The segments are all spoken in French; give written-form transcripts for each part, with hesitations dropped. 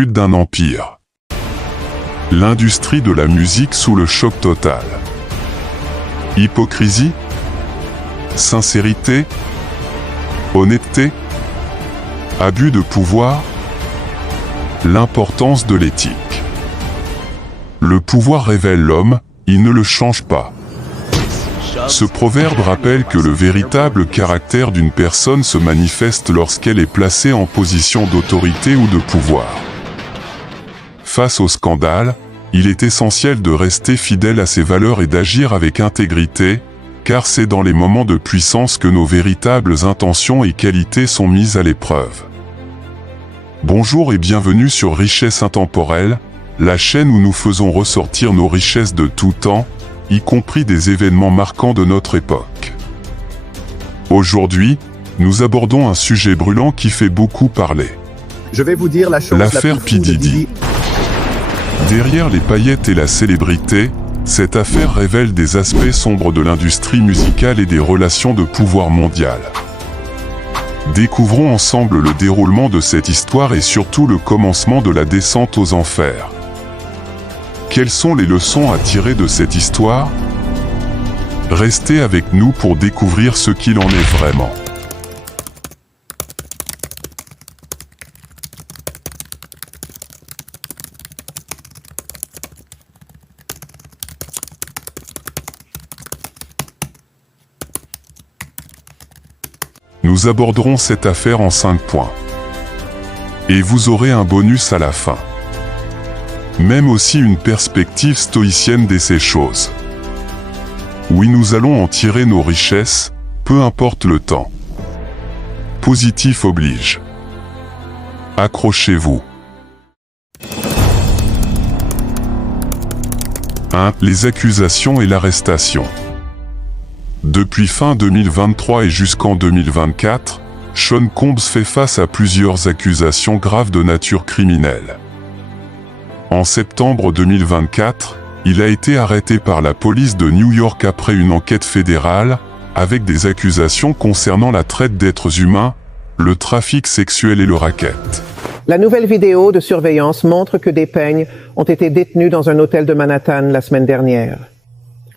chute d'un empire. L'industrie de la musique sous le choc total. Hypocrisie? Sincérité? Honnêteté? Abus de pouvoir? L'importance de l'éthique. Le pouvoir révèle l'homme, il ne le change pas. Ce proverbe rappelle que le véritable caractère d'une personne se manifeste lorsqu'elle est placée en position d'autorité ou de pouvoir. Face au scandale, il est essentiel de rester fidèle à ses valeurs et d'agir avec intégrité, car c'est dans les moments de puissance que nos véritables intentions et qualités sont mises à l'épreuve. Bonjour et bienvenue sur Richesse Intemporelle, la chaîne où nous faisons ressortir nos richesses de tout temps, y compris des événements marquants de notre époque. Aujourd'hui, nous abordons un sujet brûlant qui fait beaucoup parler. Je vais vous dire la chose l'affaire la plus fou P. de Diddy. Derrière les paillettes et la célébrité, cette affaire révèle des aspects sombres de l'industrie musicale et des relations de pouvoir mondiales. Découvrons ensemble le déroulement de cette histoire et surtout le commencement de la descente aux enfers. Quelles sont les leçons à tirer de cette histoire? Restez avec nous pour découvrir ce qu'il en est vraiment. Nous aborderons cette affaire en 5 points. Et vous aurez un bonus à la fin. Même aussi une perspective stoïcienne de ces choses. Oui, nous allons en tirer nos richesses, peu importe le temps. Positif oblige. Accrochez-vous. 1. Les accusations et l'arrestation. Depuis fin 2023 et jusqu'en 2024, Sean Combs fait face à plusieurs accusations graves de nature criminelle. En septembre 2024, il a été arrêté par la police de New York après une enquête fédérale, avec des accusations concernant la traite d'êtres humains, le trafic sexuel et le racket. La nouvelle vidéo de surveillance montre que des peignes ont été détenus dans un hôtel de Manhattan la semaine dernière.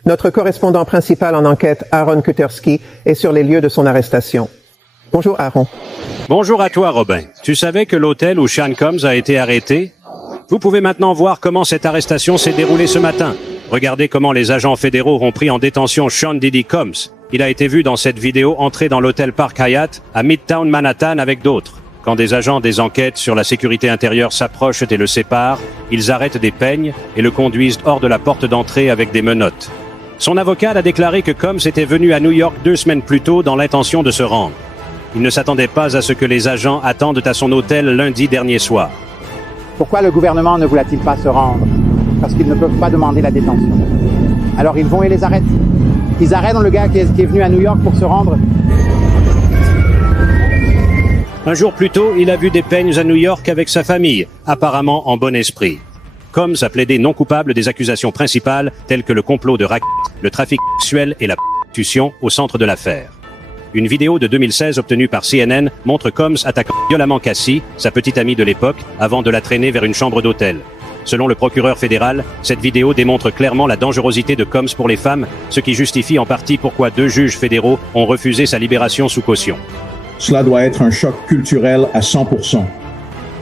Notre correspondant principal en enquête, Aaron Kutersky, est sur les lieux de son arrestation. Bonjour Aaron. Bonjour à toi Robin. Tu savais que l'hôtel où Sean Combs a été arrêté? Vous pouvez maintenant voir comment cette arrestation s'est déroulée ce matin. Regardez comment les agents fédéraux ont pris en détention Sean Diddy Combs. Il a été vu dans cette vidéo entrer dans l'hôtel Park Hyatt à Midtown Manhattan avec d'autres. Quand des agents des enquêtes sur la sécurité intérieure s'approchent et le séparent, ils arrêtent des peignes et le conduisent hors de la porte d'entrée avec des menottes. Son avocat a déclaré que Combs était venu à New York 2 semaines plus tôt dans l'intention de se rendre. Il ne s'attendait pas à ce que les agents attendent à son hôtel lundi dernier soir. Pourquoi le gouvernement ne voulait-il pas se rendre? Parce qu'ils ne peuvent pas demander la détention. Alors ils vont et les arrêtent. Ils arrêtent le gars qui est venu à New York pour se rendre. Un jour plus tôt, il a vu des peignes à New York avec sa famille, apparemment en bon esprit. Combs a plaidé non coupable des accusations principales telles que le complot de racket, le trafic sexuel et la prostitution au centre de l'affaire. Une vidéo de 2016 obtenue par CNN montre Combs attaquant violemment Cassie, sa petite amie de l'époque, avant de la traîner vers une chambre d'hôtel. Selon le procureur fédéral, cette vidéo démontre clairement la dangerosité de Combs pour les femmes, ce qui justifie en partie pourquoi 2 juges fédéraux ont refusé sa libération sous caution. Cela doit être un choc culturel à 100%.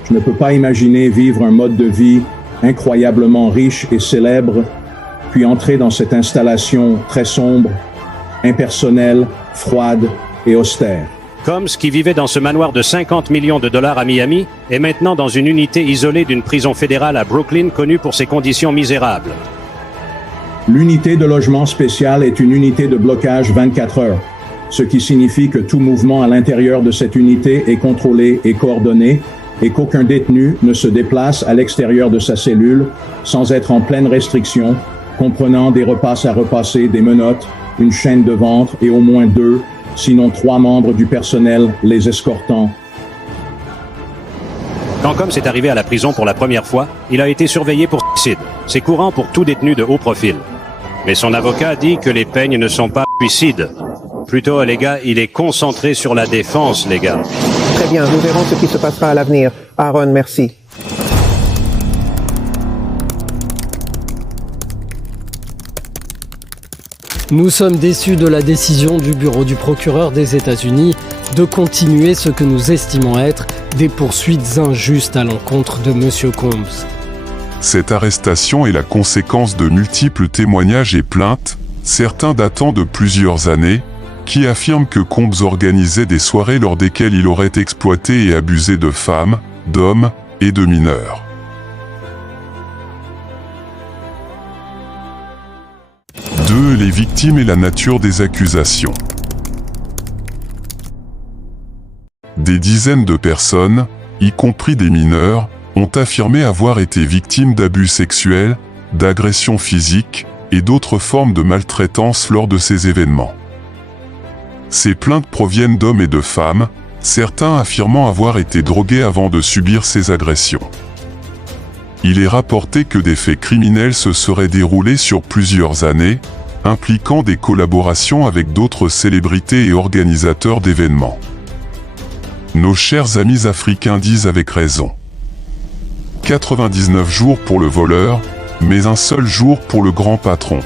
Je ne peux pas imaginer vivre un mode de vie incroyablement riche et célèbre, puis entrer dans cette installation très sombre, impersonnelle, froide et austère. Combs, qui vivait dans ce manoir de 50 millions de dollars à Miami, est maintenant dans une unité isolée d'une prison fédérale à Brooklyn connue pour ses conditions misérables. L'unité de logement spécial est une unité de blocage 24 heures, ce qui signifie que tout mouvement à l'intérieur de cette unité est contrôlé et coordonné et qu'aucun détenu ne se déplace à l'extérieur de sa cellule sans être en pleine restriction, comprenant des repasses à repasser, des menottes, une chaîne de ventre et au moins 2, sinon 3 membres du personnel les escortant. Quand Combs est arrivé à la prison pour la première fois, il a été surveillé pour suicide. C'est courant pour tout détenu de haut profil. Mais son avocat dit que les peignes ne sont pas suicides. Plutôt, les gars, il est concentré sur la défense, les gars. Très bien, nous verrons ce qui se passera à l'avenir. Aaron, merci. Nous sommes déçus de la décision du bureau du procureur des États-Unis de continuer ce que nous estimons être des poursuites injustes à l'encontre de M. Combs. Cette arrestation est la conséquence de multiples témoignages et plaintes, certains datant de plusieurs années, qui affirment que Combs organisait des soirées lors desquelles il aurait exploité et abusé de femmes, d'hommes et de mineurs. Les victimes et la nature des accusations. Des dizaines de personnes, y compris des mineurs, ont affirmé avoir été victimes d'abus sexuels, d'agressions physiques et d'autres formes de maltraitance lors de ces événements. Ces plaintes proviennent d'hommes et de femmes, certains affirmant avoir été drogués avant de subir ces agressions. Il est rapporté que des faits criminels se seraient déroulés sur plusieurs années, impliquant des collaborations avec d'autres célébrités et organisateurs d'événements. Nos chers amis africains disent avec raison. 99 jours pour le voleur, mais un seul jour pour le grand patron.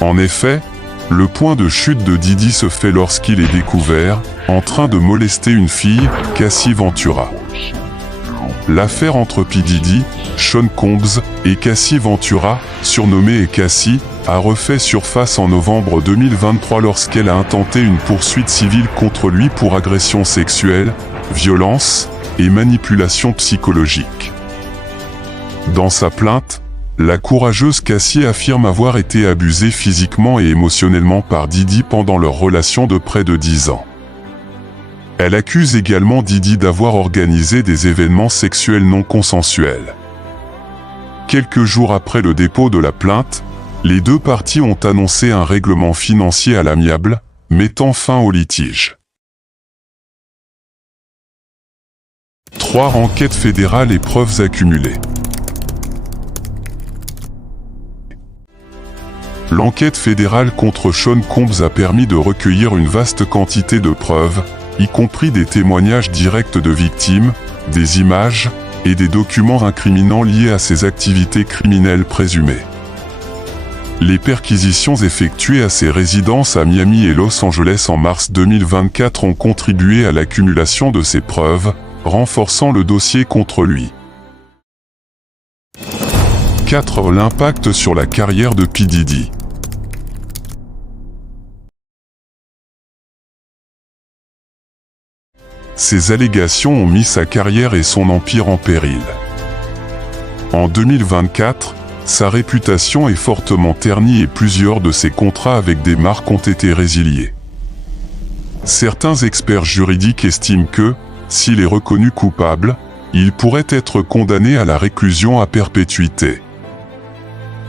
En effet, le point de chute de Diddy se fait lorsqu'il est découvert, en train de molester une fille, Cassie Ventura. L'affaire entre P. Diddy, Sean Combs et Cassie Ventura, surnommée Cassie, a refait surface en novembre 2023 lorsqu'elle a intenté une poursuite civile contre lui pour agression sexuelle, violence et manipulation psychologique. Dans sa plainte, la courageuse Cassie affirme avoir été abusée physiquement et émotionnellement par Diddy pendant leur relation de près de 10 ans. Elle accuse également Diddy d'avoir organisé des événements sexuels non consensuels. Quelques jours après le dépôt de la plainte, les deux parties ont annoncé un règlement financier à l'amiable, mettant fin au litige. 3 enquêtes fédérales et preuves accumulées. L'enquête fédérale contre Sean Combs a permis de recueillir une vaste quantité de preuves, y compris des témoignages directs de victimes, des images et des documents incriminants liés à ses activités criminelles présumées. Les perquisitions effectuées à ses résidences à Miami et Los Angeles en mars 2024 ont contribué à l'accumulation de ces preuves, renforçant le dossier contre lui. 4. L'impact sur la carrière de P. Diddy. Ces allégations ont mis sa carrière et son empire en péril. En 2024, sa réputation est fortement ternie et plusieurs de ses contrats avec des marques ont été résiliés. Certains experts juridiques estiment que, s'il est reconnu coupable, il pourrait être condamné à la réclusion à perpétuité.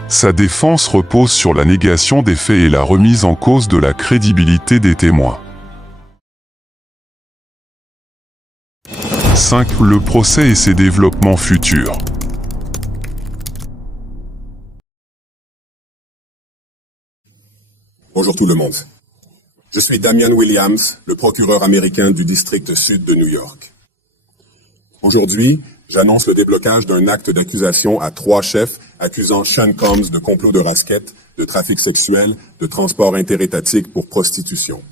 Sa défense repose sur la négation des faits et la remise en cause de la crédibilité des témoins. 5. Le procès et ses développements futurs. Bonjour tout le monde. Je suis Damian Williams, le procureur américain du district sud de New York. Aujourd'hui, j'annonce le déblocage d'un acte d'accusation à 3 chefs accusant Sean Combs de complot de rasquette, de trafic sexuel, de transport interétatique pour prostitution.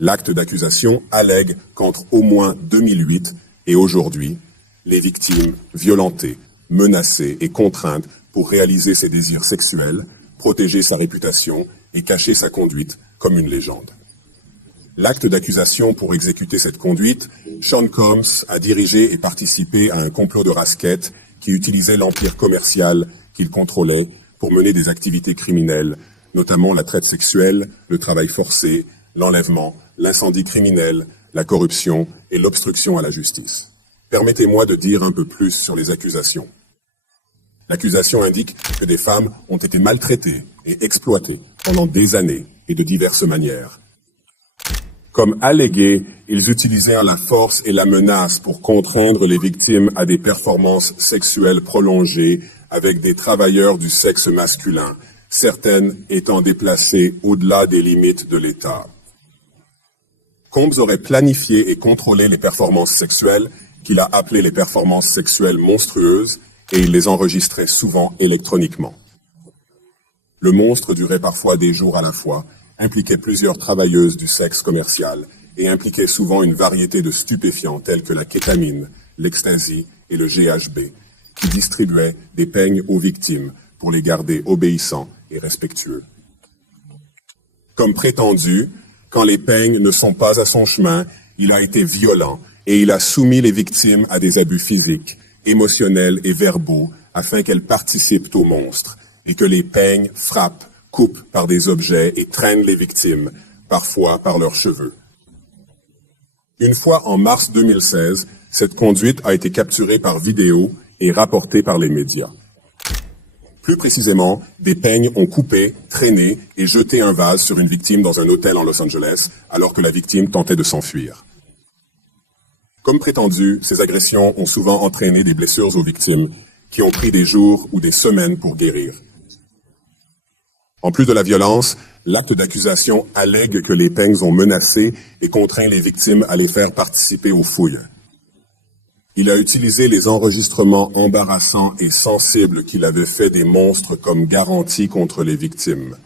L'acte d'accusation allègue qu'entre au moins 2008 et aujourd'hui, les victimes violentées, menacées et contraintes pour réaliser ses désirs sexuels, protéger sa réputation et cacher sa conduite comme une légende. L'acte d'accusation pour exécuter cette conduite, Sean Combs a dirigé et participé à un complot de rasquette qui utilisait l'empire commercial qu'il contrôlait pour mener des activités criminelles, notamment la traite sexuelle, le travail forcé, l'enlèvement, l'incendie criminel, la corruption et l'obstruction à la justice. Permettez-moi de dire un peu plus sur les accusations. L'accusation indique que des femmes ont été maltraitées et exploitées pendant des années et de diverses manières. Comme allégué, ils utilisèrent la force et la menace pour contraindre les victimes à des performances sexuelles prolongées avec des travailleurs du sexe masculin, certaines étant déplacées au-delà des limites de l'État. Combs aurait planifié et contrôlé les performances sexuelles, qu'il a appelées les performances sexuelles monstrueuses, et il les enregistrait souvent électroniquement. Le monstre durait parfois des jours à la fois, impliquait plusieurs travailleuses du sexe commercial et impliquait souvent une variété de stupéfiants tels que la kétamine, l'ecstasy et le GHB, qui distribuaient des peignes aux victimes pour les garder obéissants et respectueux. Comme prétendu, quand les peignes ne sont pas à son chemin, il a été violent et il a soumis les victimes à des abus physiques, émotionnels et verbaux afin qu'elles participent au monstre et que les peignes frappent, coupent par des objets et traînent les victimes, parfois par leurs cheveux. Une fois en mars 2016, cette conduite a été capturée par vidéo et rapportée par les médias. Plus précisément, des peignes ont coupé, traîné et jeté un vase sur une victime dans un hôtel en Los Angeles alors que la victime tentait de s'enfuir. Comme prétendu, ces agressions ont souvent entraîné des blessures aux victimes qui ont pris des jours ou des semaines pour guérir. En plus de la violence, l'acte d'accusation allègue que les peignes ont menacé et contraint les victimes à les faire participer aux fouilles. Il a utilisé les enregistrements embarrassants et sensibles qu'il avait fait des monstres comme garantie contre les victimes.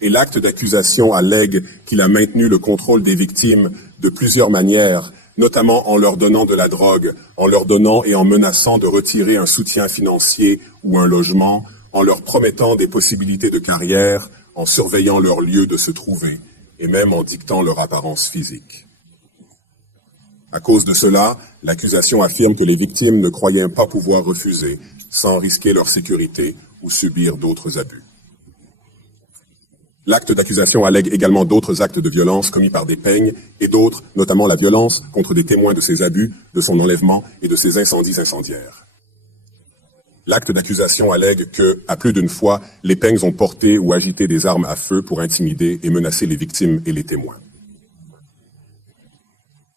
Et l'acte d'accusation allègue qu'il a maintenu le contrôle des victimes de plusieurs manières, notamment en leur donnant de la drogue, en leur donnant et en menaçant de retirer un soutien financier ou un logement, en leur promettant des possibilités de carrière, en surveillant leur lieu de se trouver, et même en dictant leur apparence physique. À cause de cela, l'accusation affirme que les victimes ne croyaient pas pouvoir refuser, sans risquer leur sécurité ou subir d'autres abus. L'acte d'accusation allègue également d'autres actes de violence commis par des peignes et d'autres, notamment la violence contre des témoins de ses abus, de son enlèvement et de ses incendies incendiaires. L'acte d'accusation allègue que, à plus d'une fois, les peignes ont porté ou agité des armes à feu pour intimider et menacer les victimes et les témoins.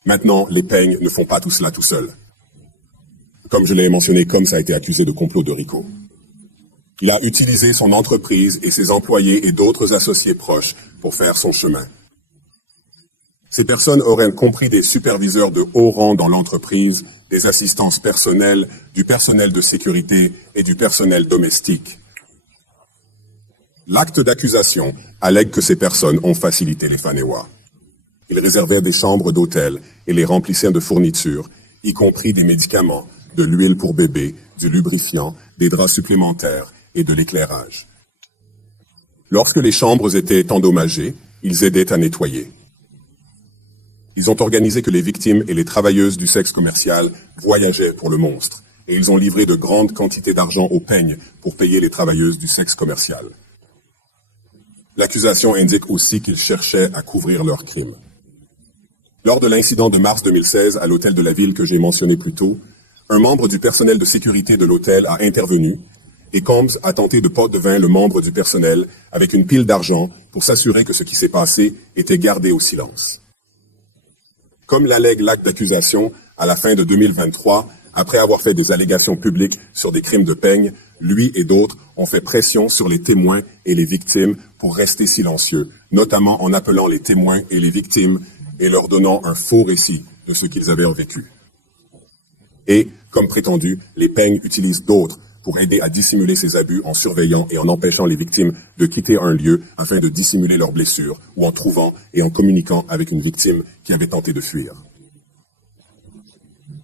Maintenant, les peignes ne font pas tout cela tout seuls. Comme je l'ai mentionné, Combs a été accusé de complot de RICO. Il a utilisé son entreprise et ses employés et d'autres associés proches pour faire son chemin. Ces personnes auraient compris des superviseurs de haut rang dans l'entreprise, des assistances personnelles, du personnel de sécurité et du personnel domestique. L'acte d'accusation allègue que ces personnes ont facilité les Fanewa. Ils réservaient des chambres d'hôtel et les remplissaient de fournitures, y compris des médicaments, de l'huile pour bébé, du lubrifiant, des draps supplémentaires et de l'éclairage. Lorsque les chambres étaient endommagées, ils aidaient à nettoyer. Ils ont organisé que les victimes et les travailleuses du sexe commercial voyageaient pour le monstre, et ils ont livré de grandes quantités d'argent aux peignes pour payer les travailleuses du sexe commercial. L'accusation indique aussi qu'ils cherchaient à couvrir leurs crimes. Lors de l'incident de mars 2016 à l'hôtel de la ville que j'ai mentionné plus tôt, un membre du personnel de sécurité de l'hôtel a intervenu et Combs a tenté de pot de vin le membre du personnel avec une pile d'argent pour s'assurer que ce qui s'est passé était gardé au silence. Comme l'allègue l'acte d'accusation, à la fin de 2023, après avoir fait des allégations publiques sur des crimes de peigne, lui et d'autres ont fait pression sur les témoins et les victimes pour rester silencieux, notamment en appelant les témoins et les victimes et leur donnant un faux récit de ce qu'ils avaient vécu. Et, comme prétendu, les peignes utilisent d'autres pour aider à dissimuler ces abus en surveillant et en empêchant les victimes de quitter un lieu afin de dissimuler leurs blessures ou en trouvant et en communiquant avec une victime qui avait tenté de fuir.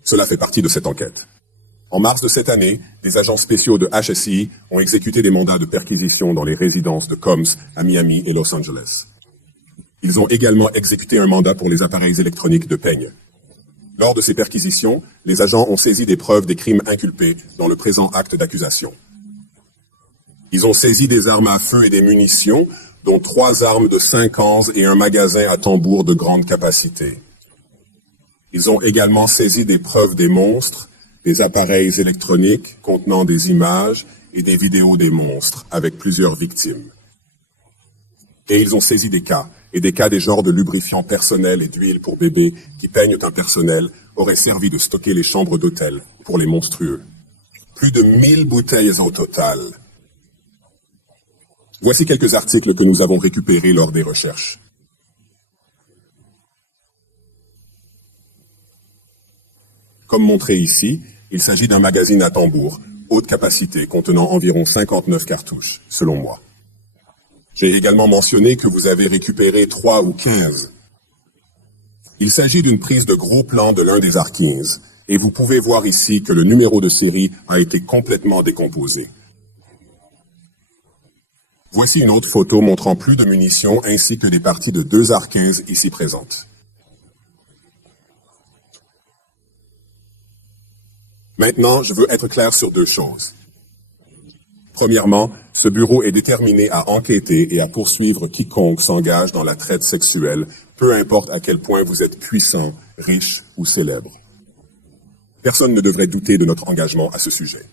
Cela fait partie de cette enquête. En mars de cette année, des agents spéciaux de HSI ont exécuté des mandats de perquisition dans les résidences de Combs à Miami et Los Angeles. Ils ont également exécuté un mandat pour les appareils électroniques de peigne. Lors de ces perquisitions, les agents ont saisi des preuves des crimes inculpés dans le présent acte d'accusation. Ils ont saisi des armes à feu et des munitions, dont 3 armes de 5 ans et un magasin à tambour de grande capacité. Ils ont également saisi des preuves des monstres, des appareils électroniques contenant des images et des vidéos des monstres avec plusieurs victimes. Et ils ont saisi des cas des genres de lubrifiants personnels et d'huile pour bébé qui peignent un personnel auraient servi de stocker les chambres d'hôtel pour les monstrueux. Plus de 1000 bouteilles au total. Voici quelques articles que nous avons récupérés lors des recherches. Comme montré ici, il s'agit d'un magazine à tambour, haute capacité, contenant environ 59 cartouches, selon moi. J'ai également mentionné que vous avez récupéré 3 ou 15. Il s'agit d'une prise de gros plan de l'un des Arkeens, et vous pouvez voir ici que le numéro de série a été complètement décomposé. Voici une autre photo montrant plus de munitions ainsi que des parties de 2 Arkeens ici présentes. Maintenant, je veux être clair sur 2 choses. Premièrement, ce bureau est déterminé à enquêter et à poursuivre quiconque s'engage dans la traite sexuelle, peu importe à quel point vous êtes puissant, riche ou célèbre. Personne ne devrait douter de notre engagement à ce sujet.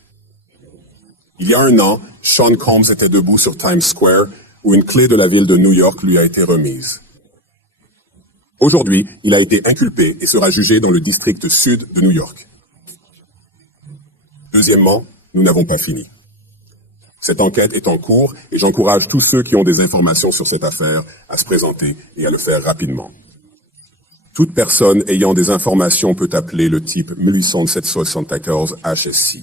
Il y a 1 an, Sean Combs était debout sur Times Square, où une clé de la ville de New York lui a été remise. Aujourd'hui, il a été inculpé et sera jugé dans le district sud de New York. Deuxièmement, nous n'avons pas fini. Cette enquête est en cours et j'encourage tous ceux qui ont des informations sur cette affaire à se présenter et à le faire rapidement. Toute personne ayant des informations peut appeler le type 1874 HSI.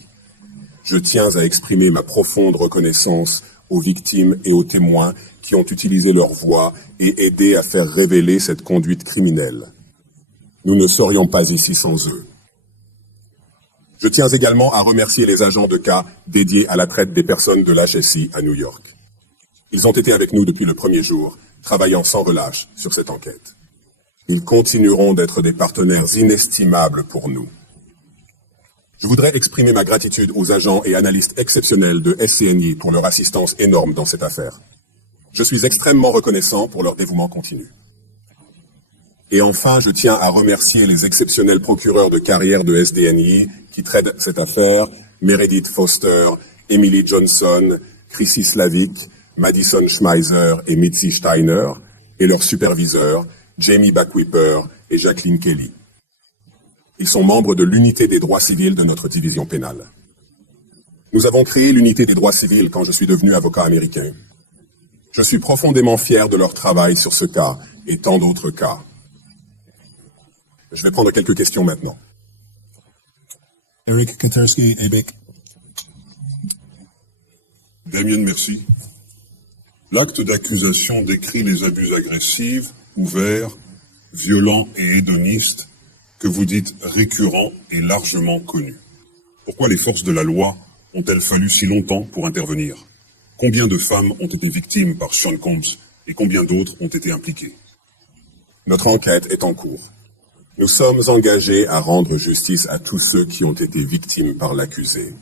Je tiens à exprimer ma profonde reconnaissance aux victimes et aux témoins qui ont utilisé leur voix et aidé à faire révéler cette conduite criminelle. Nous ne serions pas ici sans eux. Je tiens également à remercier les agents de cas dédiés à la traite des personnes de l'HSI à New York. Ils ont été avec nous depuis le premier jour, travaillant sans relâche sur cette enquête. Ils continueront d'être des partenaires inestimables pour nous. Je voudrais exprimer ma gratitude aux agents et analystes exceptionnels de SCNI pour leur assistance énorme dans cette affaire. Je suis extrêmement reconnaissant pour leur dévouement continu. Et enfin, je tiens à remercier les exceptionnels procureurs de carrière de SDNI qui traitent cette affaire, Meredith Foster, Emily Johnson, Chrissy Slavic, Madison Schmeiser et Mitzi Steiner, et leurs superviseurs, Jamie Backwhipper et Jacqueline Kelly. Ils sont membres de l'unité des droits civils de notre division pénale. Nous avons créé l'unité des droits civils quand je suis devenu avocat américain. Je suis profondément fier de leur travail sur ce cas et tant d'autres cas. Je vais prendre quelques questions maintenant. Eric Katersky, EBIC. Damien, merci. L'acte d'accusation décrit les abus agressifs, ouverts, violents et hédonistes que vous dites récurrents et largement connus. Pourquoi les forces de la loi ont-elles fallu si longtemps pour intervenir? Combien de femmes ont été victimes par Sean Combs et combien d'autres ont été impliquées? Notre enquête est en cours. Nous sommes engagés à rendre justice à tous ceux qui ont été victimes par l'accusé.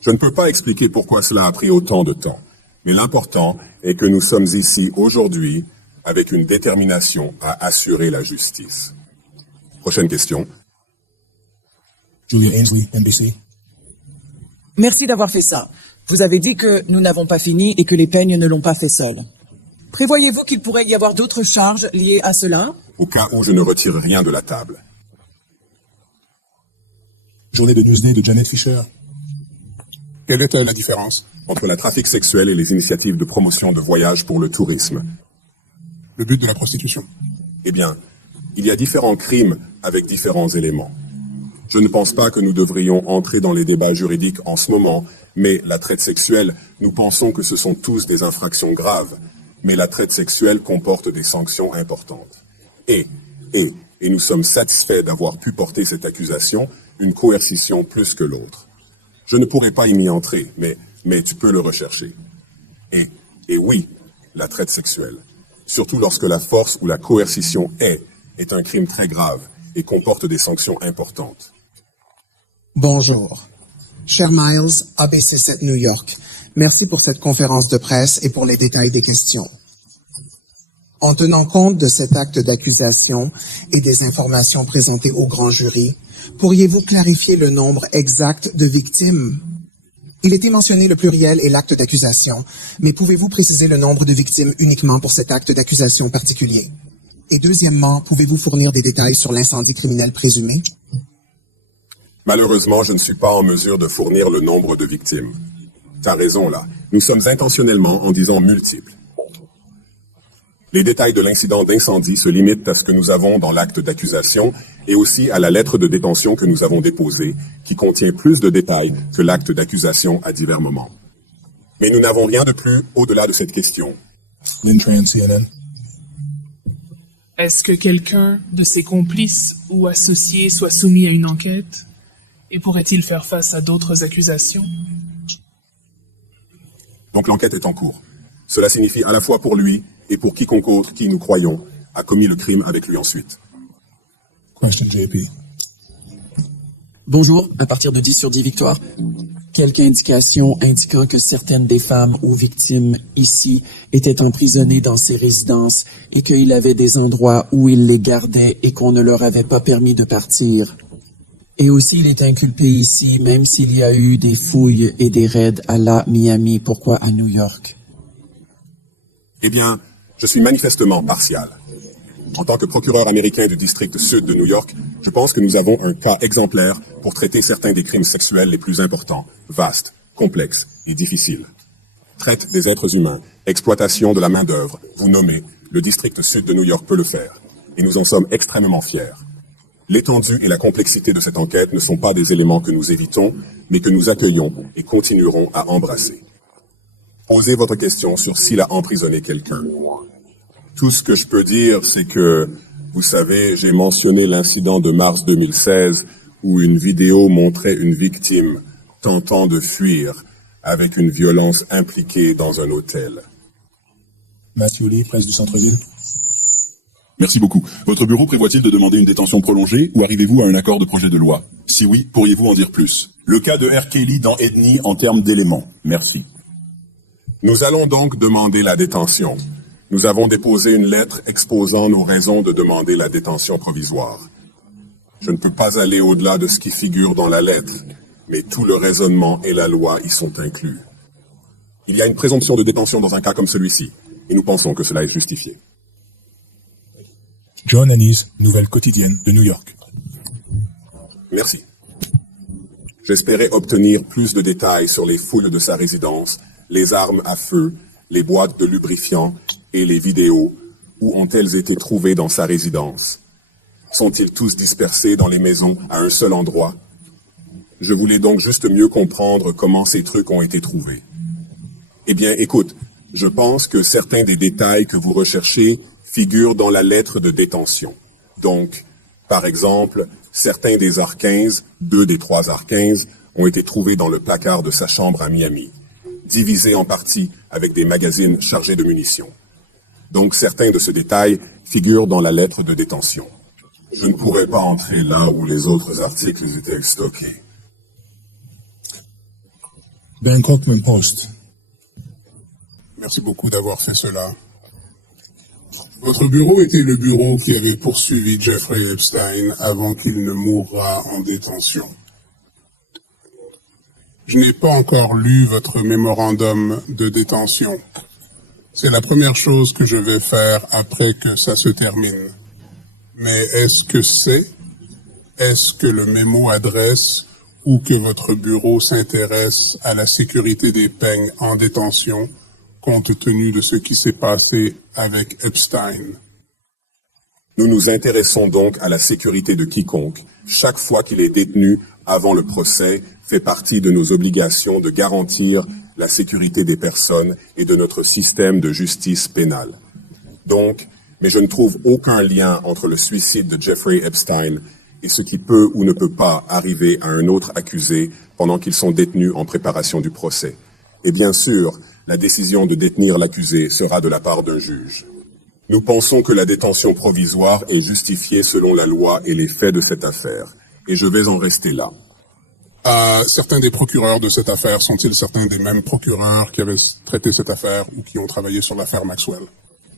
Je ne peux pas expliquer pourquoi cela a pris autant de temps, mais l'important est que nous sommes ici aujourd'hui avec une détermination à assurer la justice. Prochaine question. Julia Ainsley, NBC. Merci d'avoir fait ça. Vous avez dit que nous n'avons pas fini et que les peignes ne l'ont pas fait seuls. Prévoyez-vous qu'il pourrait y avoir d'autres charges liées à cela? Au cas où je ne retire rien de la table. Journée de Newsday de Janet Fisher. Quelle est la différence entre la trafic sexuel et les initiatives de promotion de voyages pour le tourisme? Le but de la prostitution. Eh bien, il y a différents crimes avec différents éléments. Je ne pense pas que nous devrions entrer dans les débats juridiques en ce moment, mais la traite sexuelle, nous pensons que ce sont tous des infractions graves, mais la traite sexuelle comporte des sanctions importantes. Et nous sommes satisfaits d'avoir pu porter cette accusation, une coercition plus que l'autre. Je ne pourrais pas y entrer, mais tu peux le rechercher. Et oui, la traite sexuelle, surtout lorsque la force ou la coercition est un crime très grave et comporte des sanctions importantes. Bonjour. Cher Miles, ABC7 New York. Merci pour cette conférence de presse et pour les détails des questions. En tenant compte de cet acte d'accusation et des informations présentées au grand jury, pourriez-vous clarifier le nombre exact de victimes? Il était mentionné le pluriel et l'acte d'accusation, mais pouvez-vous préciser le nombre de victimes uniquement pour cet acte d'accusation particulier? Et deuxièmement, pouvez-vous fournir des détails sur l'incendie criminel présumé? Malheureusement, je ne suis pas en mesure de fournir le nombre de victimes. T'as raison là. Nous sommes intentionnellement en disant multiples. Les détails de l'incident d'incendie se limitent à ce que nous avons dans l'acte d'accusation et aussi à la lettre de détention que nous avons déposée, qui contient plus de détails que l'acte d'accusation à divers moments. Mais nous n'avons rien de plus au-delà de cette question. Lynn Tran, CNN. Est-ce que quelqu'un de ses complices ou associés soit soumis à une enquête? Et pourrait-il faire face à d'autres accusations? Donc l'enquête est en cours. Cela signifie à la fois pour lui et pour quiconque autre qui, nous croyons, a commis le crime avec lui ensuite. Question JP. Bonjour, à partir de 10 sur 10 victoires, quelques indications indiquant que certaines des femmes ou victimes ici étaient emprisonnées dans ces résidences et qu'il avait des endroits où il les gardait et qu'on ne leur avait pas permis de partir. Et aussi, il est inculpé ici, même s'il y a eu des fouilles et des raids à la Miami. Pourquoi à New York? Eh bien, je suis manifestement partial. En tant que procureur américain du district sud de New York, je pense que nous avons un cas exemplaire pour traiter certains des crimes sexuels les plus importants, vastes, complexes et difficiles. Traite des êtres humains, exploitation de la main-d'œuvre, vous nommez, le district sud de New York peut le faire. Et nous en sommes extrêmement fiers. L'étendue et la complexité de cette enquête ne sont pas des éléments que nous évitons, mais que nous accueillons et continuerons à embrasser. Posez votre question sur s'il a emprisonné quelqu'un. Tout ce que je peux dire, c'est que, vous savez, j'ai mentionné l'incident de mars 2016 où une vidéo montrait une victime tentant de fuir avec une violence impliquée dans un hôtel. Matthew Lee, presse du centre-ville. Merci beaucoup. Votre bureau prévoit-il de demander une détention prolongée ou arrivez-vous à un accord de projet de loi? Si oui, pourriez-vous en dire plus? Le cas de R. Kelly dans Ethnie en termes d'éléments. Merci. Nous allons donc demander la détention. Nous avons déposé une lettre exposant nos raisons de demander la détention provisoire. Je ne peux pas aller au-delà de ce qui figure dans la lettre, mais tout le raisonnement et la loi y sont inclus. Il y a une présomption de détention dans un cas comme celui-ci, et nous pensons que cela est justifié. John Ennis, Nouvelle quotidienne de New York. Merci. J'espérais obtenir plus de détails sur les fouilles de sa résidence, les armes à feu, les boîtes de lubrifiant et les vidéos. Où ont-elles été trouvées dans sa résidence? Sont-ils tous dispersés dans les maisons à un seul endroit? Je voulais donc juste mieux comprendre comment ces trucs ont été trouvés. Eh bien, écoute, je pense que certains des détails que vous recherchez figurent dans la lettre de détention. Donc, par exemple, certains des AR-15, 2 des 3 AR-15, ont été trouvés dans le placard de sa chambre à Miami, divisés en parties avec des magazines chargés de munitions. Donc, certains de ce détail figurent dans la lettre de détention. Je ne pourrais pas entrer là où les autres articles étaient stockés. Bangkok Post. Merci beaucoup d'avoir fait cela. Votre bureau était le bureau qui avait poursuivi Jeffrey Epstein avant qu'il ne mourra en détention. Je n'ai pas encore lu votre mémorandum de détention. C'est la première chose que je vais faire après que ça se termine. Mais est-ce que le mémo adresse ou que votre bureau s'intéresse à la sécurité des peignes en détention compte tenu de ce qui s'est passé avec Epstein? Nous nous intéressons donc à la sécurité de quiconque. Chaque fois qu'il est détenu avant le procès, fait partie de nos obligations de garantir la sécurité des personnes et de notre système de justice pénale. Donc, mais je ne trouve aucun lien entre le suicide de Jeffrey Epstein et ce qui peut ou ne peut pas arriver à un autre accusé pendant qu'ils sont détenus en préparation du procès. Et bien sûr, la décision de détenir l'accusé sera de la part d'un juge. Nous pensons que la détention provisoire est justifiée selon la loi et les faits de cette affaire, et je vais en rester là. Certains des procureurs de cette affaire sont-ils certains des mêmes procureurs qui avaient traité cette affaire ou qui ont travaillé sur l'affaire Maxwell?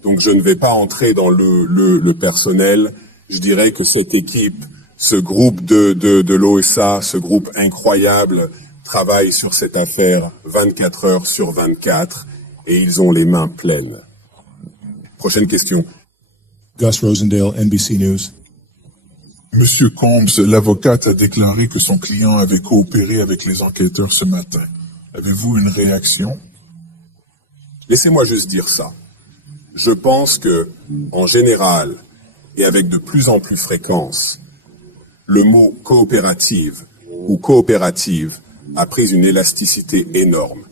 Donc je ne vais pas entrer dans le personnel. Je dirais que cette équipe, ce groupe de l'OSA, ce groupe incroyable, travaille sur cette affaire 24 heures sur 24 et ils ont les mains pleines. Prochaine question. Gus Rosendale, NBC News. Monsieur Combs, l'avocate a déclaré que son client avait coopéré avec les enquêteurs ce matin. Avez-vous une réaction? Laissez-moi juste dire ça. Je pense que, en général, et avec de plus en plus fréquence, le mot coopérative ou coopérative a pris une élasticité énorme.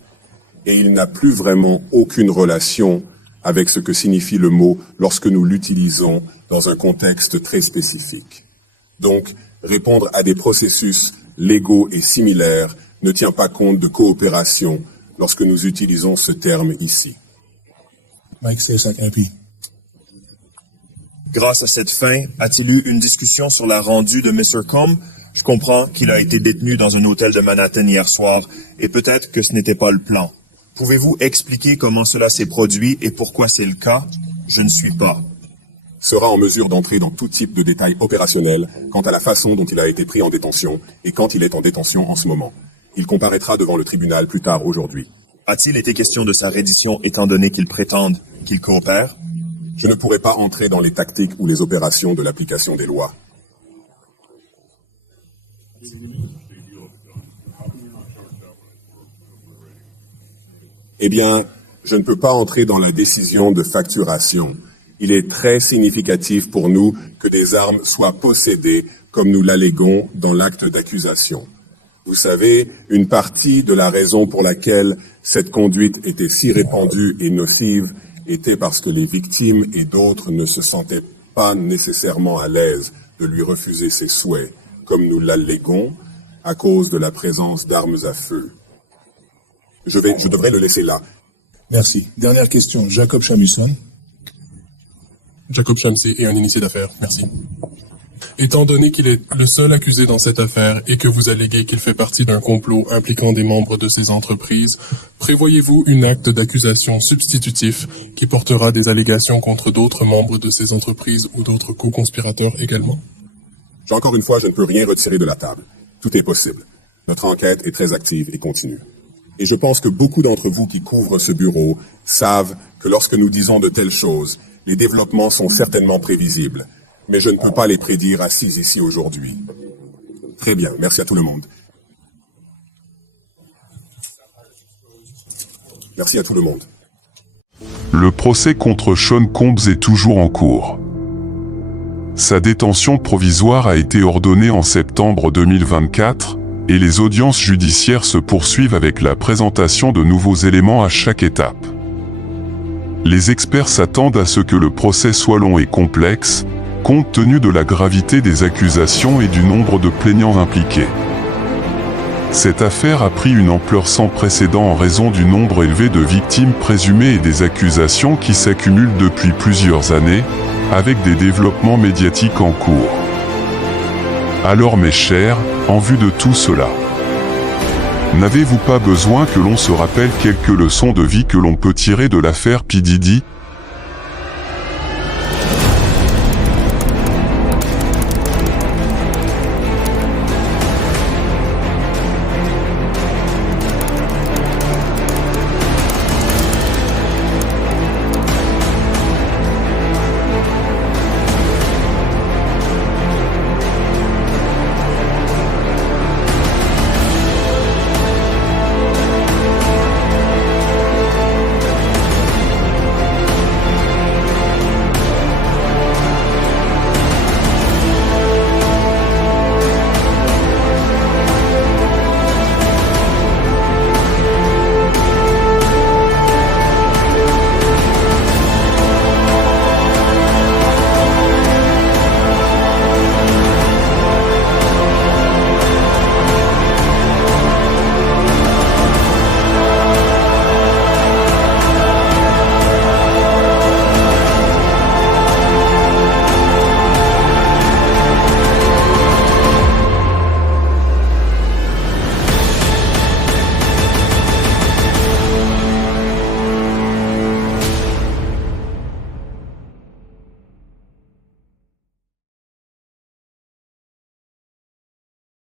et il n'a plus vraiment aucune relation avec ce que signifie le mot lorsque nous l'utilisons dans un contexte très spécifique. Donc, répondre à des processus légaux et similaires ne tient pas compte de coopération lorsque nous utilisons ce terme ici. Mike Sasak, MP. Grâce à cette fin, a-t-il eu une discussion sur la rendue de Mr. Combs? Je comprends qu'il a été détenu dans un hôtel de Manhattan hier soir, et peut-être que ce n'était pas le plan. Pouvez-vous expliquer comment cela s'est produit et pourquoi c'est le cas? Je ne suis pas. Sera en mesure d'entrer dans tout type de détails opérationnels quant à la façon dont il a été pris en détention et quand il est en détention en ce moment. Il comparaîtra devant le tribunal plus tard aujourd'hui. A-t-il été question de sa reddition étant donné qu'il prétende qu'il coopère? Je ne pourrai pas entrer dans les tactiques ou les opérations de l'application des lois. Eh bien, je ne peux pas entrer dans la décision de facturation. Il est très significatif pour nous que des armes soient possédées comme nous l'alléguons dans l'acte d'accusation. Vous savez, une partie de la raison pour laquelle cette conduite était si répandue et nocive était parce que les victimes et d'autres ne se sentaient pas nécessairement à l'aise de lui refuser ses souhaits, comme nous l'alléguons, à cause de la présence d'armes à feu. Je devrais le laisser là. Merci. Dernière question, Jacob Chamison. Jacob Chamsey est un initié d'affaires. Merci. Étant donné qu'il est le seul accusé dans cette affaire et que vous alléguez qu'il fait partie d'un complot impliquant des membres de ces entreprises, prévoyez-vous un acte d'accusation substitutif qui portera des allégations contre d'autres membres de ces entreprises ou d'autres co-conspirateurs également? Encore une fois, je ne peux rien retirer de la table. Tout est possible. Notre enquête est très active et continue. Et je pense que beaucoup d'entre vous qui couvrent ce bureau savent que lorsque nous disons de telles choses, les développements sont certainement prévisibles. Mais je ne peux pas les prédire assis ici aujourd'hui. Très bien, merci à tout le monde. Merci à tout le monde. Le procès contre Sean Combs est toujours en cours. Sa détention provisoire a été ordonnée en septembre 2024, et les audiences judiciaires se poursuivent avec la présentation de nouveaux éléments à chaque étape. Les experts s'attendent à ce que le procès soit long et complexe, compte tenu de la gravité des accusations et du nombre de plaignants impliqués. Cette affaire a pris une ampleur sans précédent en raison du nombre élevé de victimes présumées et des accusations qui s'accumulent depuis plusieurs années, avec des développements médiatiques en cours. Alors mes chers, en vue de tout cela, n'avez-vous pas besoin que l'on se rappelle quelques leçons de vie que l'on peut tirer de l'affaire P. Diddy,